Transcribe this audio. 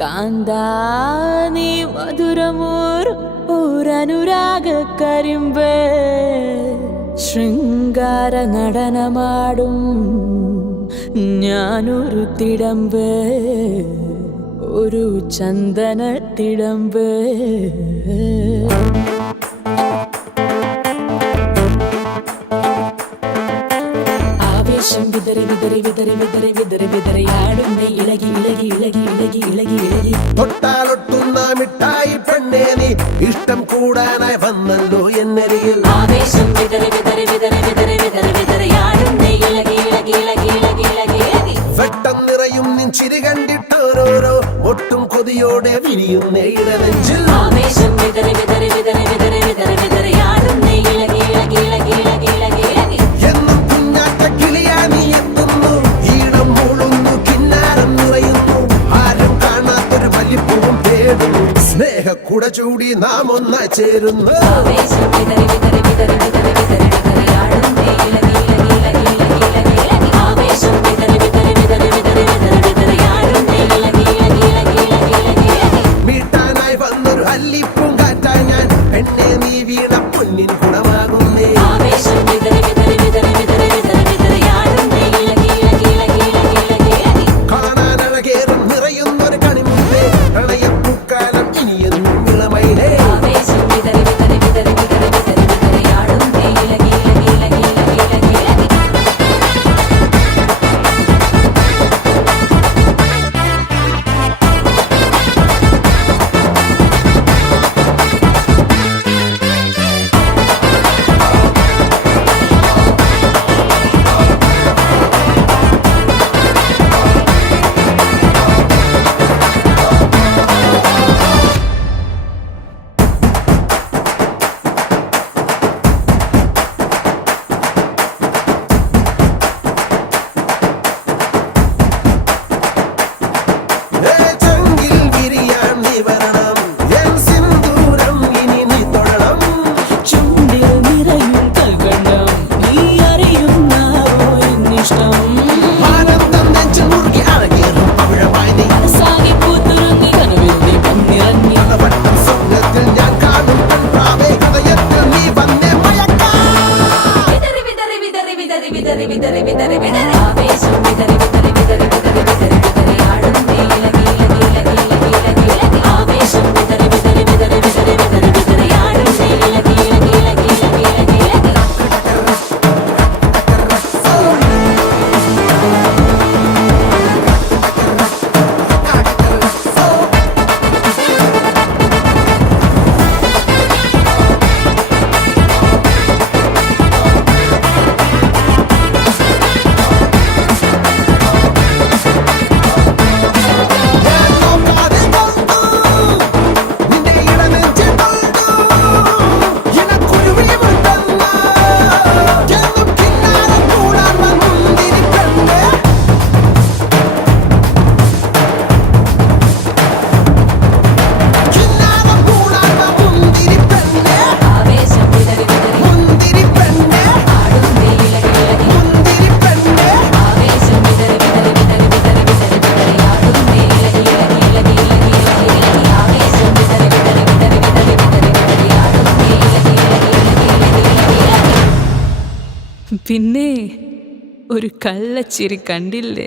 കാന്താനി മധുരമൂരനുരാഗ കരിമ്പ് ശൃംഗാര നടനമാടും ഞാനൊരു തിടമ്പ് ഒരു ചന്ദന തിടമ്പ് ആവേശം വിതറി വിതറി വിതറി വിതറി വിതറി വിതറിയാടുന്നേ ഇളകി ഇളകി ഇളകി ഇളകി ഇളകി ഇളകി തൊട്ടാലൊട്ടുന്ന മിഠായി പെണ്ണേ നീ ഇഷ്ടം കൂടാനായി വന്നല്ലോ എന്നരികിൽ ആവേശം വിതറി വിതറി വിതറി വിതറി വിതറി വിതറിയാടുന്നേ ഇളകി ഇളകി ഇളകി ഇളകി ഇളകി ഇളകി വെട്ടം നിറയും നിൻ ചിരി കണ്ടിട്ടോരോരോ ഒട്ടും കൊതിയോടെ വിരിയുന്നേ ഇടനെഞ്ചിൽ ആവേശം വിതറി വിതറി വിതറി വിതറി വിതറി വിതറിയാടുന്നേ ഇളകി ഇളകി ഇളകി ഇളകി ഇളകി ഇളകി എന്നും കുഞ്ഞാറ്റ കിളിയാ നീ എത്തുന്നു ഈണം മൂളുന്നു കിന്നാരം നിറയുന്നു ആരും കാണാത്തൊരു വലിപ്പവും തേടുന്നു സ്നേഹക്കുട ചൂടി നാം ഒന്നായി ചേരുന്നു ആവേശം വിതറി വിതറി വിതറി വിതറി വിതറി വിതറിയാടുന്നേ ഇളകി ഇളകി ഇളകി ഇളകി ഇളകി ഇളകി ആവേശം വിതറി വിതറി വിതറി വിതറി വിതറി വിതറിയാടുന്നേ ഇളകി ഇളകി ഇളകി ഇളകി ഇളകി ഇളകി മീട്ടാനായി വന്നൊരു അല്ലിപ്പൂങ്കാറ്റായി ഞാൻ പെണ്ണെ നീ വീണ പൊന്നിൻ ഗുണമാകുന്നേ ആവേശം വിതറി വിതറി വിതറി വിതറി വിതറി വിതറിയാടുന്നേ ഇളകി ഇളകി ഇളകി ഇളകി ഇളകി ഇളകി കാണാനഴകേറും നിറയുന്നൊരു കണിമുമ്പേ പ്രണയപ്പൂക്കാലം ഇനിയെന്നും ഇളമയിലേ ആവേശം വിതറി വിതറി വിതറി വിതറി വിതറി വിതറിയാടുന്നേ ഇളകി ഇളകി ഇളകി ഇളകി ഇളകി ഇളകി ചങ്കിൽ വിരിയാൻ നീ വരണം എൻ സിന്ദൂരം ഇനി നീ തൊഴണം ചുണ്ടിൽ നിറയും കൽക്കണ്ടം നീ അറിയുന്നാവോ എന്നിഷ്ടം ആനന്ദം നെഞ്ചിൽ മുറുകി അഴകേറും പവിഴമായി നീ സാഗി പൂത്തുരുങ്ങി കനവിൽ നീ വന്നിറങ്ങി പലവട്ടം സ്വപ്നത്തിൽ ഞാൻ കാണും പെൺപ്രാവേ ഹൃദയത്തിൽ നീ വന്നേ മയക്കാം വിതറി വിതറി വിതറി വിതറി വിതറി വിതറി വിതറി വിതറി ആവേശം വിതറി വിതറി വിതറി വിതറി വിതറി വിതറിയാടുന്നേ ഇളകി ഇളകി ഇളകി ഇളകി ഇളകി ഇളകി ആവേശം വിതറി വിതറി വിതറി വിതറി വിതറി വിതറിയാടുന്നേ ഇളകി ഇളകി ഇളകി ഇളകി ഇളകി ഇളകി ഞാൻ നോക്കാതെ കൊണ്ടു നിന്റെ ഇടനെഞ്ചിൽ കൊണ്ടു ഇണക്കുരുവിളി മുണ്ടെന്ന് എന്നും കിന്നാരം കൂടാൻ വന്നിരി പെണ്ണേ കിന്നാരം കൂടാൻ വന്നിരി പെണ്ണേ ആവേശം വിതറി വിതറി മുന്തിരി പെണ്ണേ ആടുന്നേ ഇളകി ഇളകി മുന്തിരി പെണ്ണേ ആവേശം വിതറി വിതറി വിതറി വിതറി വിതറി വിതറിയാടുന്നേ ഇളകി ഇളകി ഇളകി ഇളകി ഇളകി ഇളകി ആവേശം വിതറി വിതറി വിതറി വിതറി വിതറി വിതറിയാടുന്നേ ഇളകി ഇളകി ഇളകി ഇളകി ഇളകി ഇളകി പിന്നെ ഒരു കള്ളച്ചിരി കണ്ടില്ലേ?